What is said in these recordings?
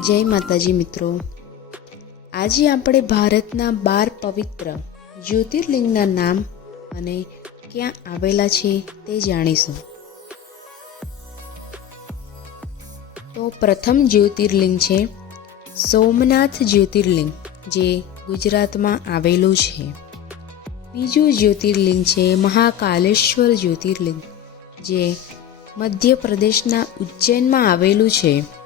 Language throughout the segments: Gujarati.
જય માતાજી મિત્રો. આજે આપણે ભારતના બાર પવિત્ર જ્યોતિર્લિંગના નામ અને ક્યાં આવેલા છે તે જાણીશું. તો પ્રથમ જ્યોતિર્લિંગ છે સોમનાથ જ્યોતિર્લિંગ, જે ગુજરાતમાં આવેલું છે. બીજું જ્યોતિર્લિંગ છે મહાકાલેશ્વર જ્યોતિર્લિંગ, જે મધ્યપ્રદેશના ઉજ્જૈનમાં આવેલું છે.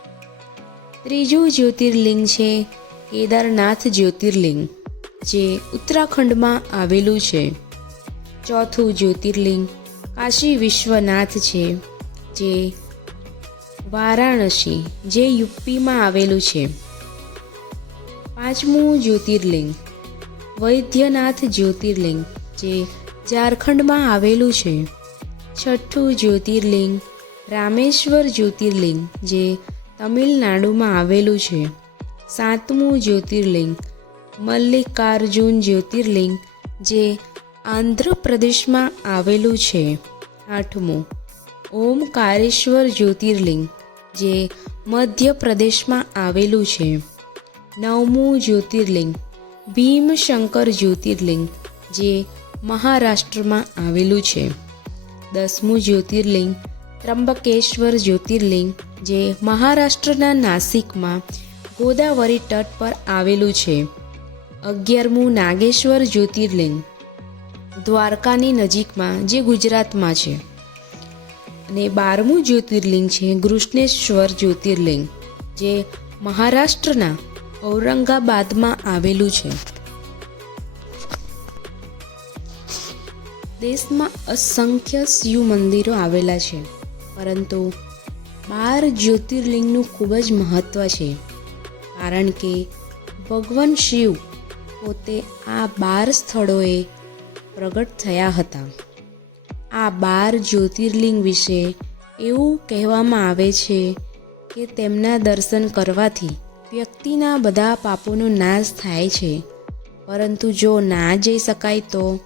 ત્રીજું જ્યોતિર્લિંગ છે, કેદારનાથ જ્યોતિર્લિંગ, જે ઉત્તરાખંડમાં આવેલું છે. ચોથું જ્યોતિર્લિંગ કાશી વિશ્વનાથ છે, જે વારાણસી, જે યુપીમાં આવેલું છે. પાંચમું જ્યોતિર્લિંગ વૈદ્યનાથ જ્યોતિર્લિંગ, જે ઝારખંડમાં આવેલું છે. છઠ્ઠું જ્યોતિર્લિંગ રામેશ્વર જ્યોતિર્લિંગ, જે તમિલનાડુમાં આવેલું છે. સાતમું જ્યોતિર્લિંગ, મલ્લિકાર્જુન જ્યોતિર્લિંગ, જે આંધ્રપ્રદેશમાં આવેલું છે. આઠમું, ઓમકારેશ્વર જ્યોતિર્લિંગ, જે મધ્યપ્રદેશમાં આવેલું છે. નવમું જ્યોતિર્લિંગ, ભીમશંકર જ્યોતિર્લિંગ, જે મહારાષ્ટ્રમાં આવેલું છે. દસમું જ્યોતિર્લિંગ ત્રંબકેશ્વર જ્યોતિર્લિંગ જે મહારાષ્ટ્રના નાસિકમાં ગોદાવરી તટ પર આવેલું છે. અગિયારમું નાગેશ્વર જ્યોતિર્લિંગ, દ્વારકાની નજીકમાં જે ગુજરાતમાં છે. અને બારમું જ્યોતિર્લિંગ છે કૃષ્ણેશ્વર જ્યોતિર્લિંગ, જે મહારાષ્ટ્રના ઔરંગાબાદમાં આવેલું છે. દેશમાં અસંખ્ય શિવ મંદિરો આવેલા છે, પરંતુ બાર જ્યોતિર્લિંગનું ખૂબ જ મહત્ત્વ છે. કારણ કે ભગવાન શિવ પોતે આ બાર સ્થળોએ પ્રગટ થયા હતા. આ બાર જ્યોતિર્લિંગ વિશે એવું કહેવામાં આવે છે કે તેમના દર્શન કરવાથી વ્યક્તિના બધા પાપોનો નાશ થાય છે. પરંતુ જો ના જઈ શકાય તો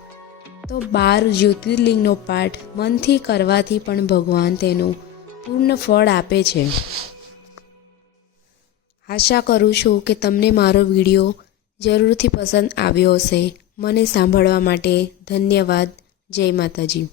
તો બાર જ્યોતિર્લિંગનો પાઠ મનથી કરવાથી પણ ભગવાન તેનું પૂર્ણ ફળ આપે છે. આશા કરું છું કે તમને મારો વીડિયો જરૂરથી પસંદ આવ્યો હશે. મને સાંભળવા માટે ધન્યવાદ. જય માતાજી.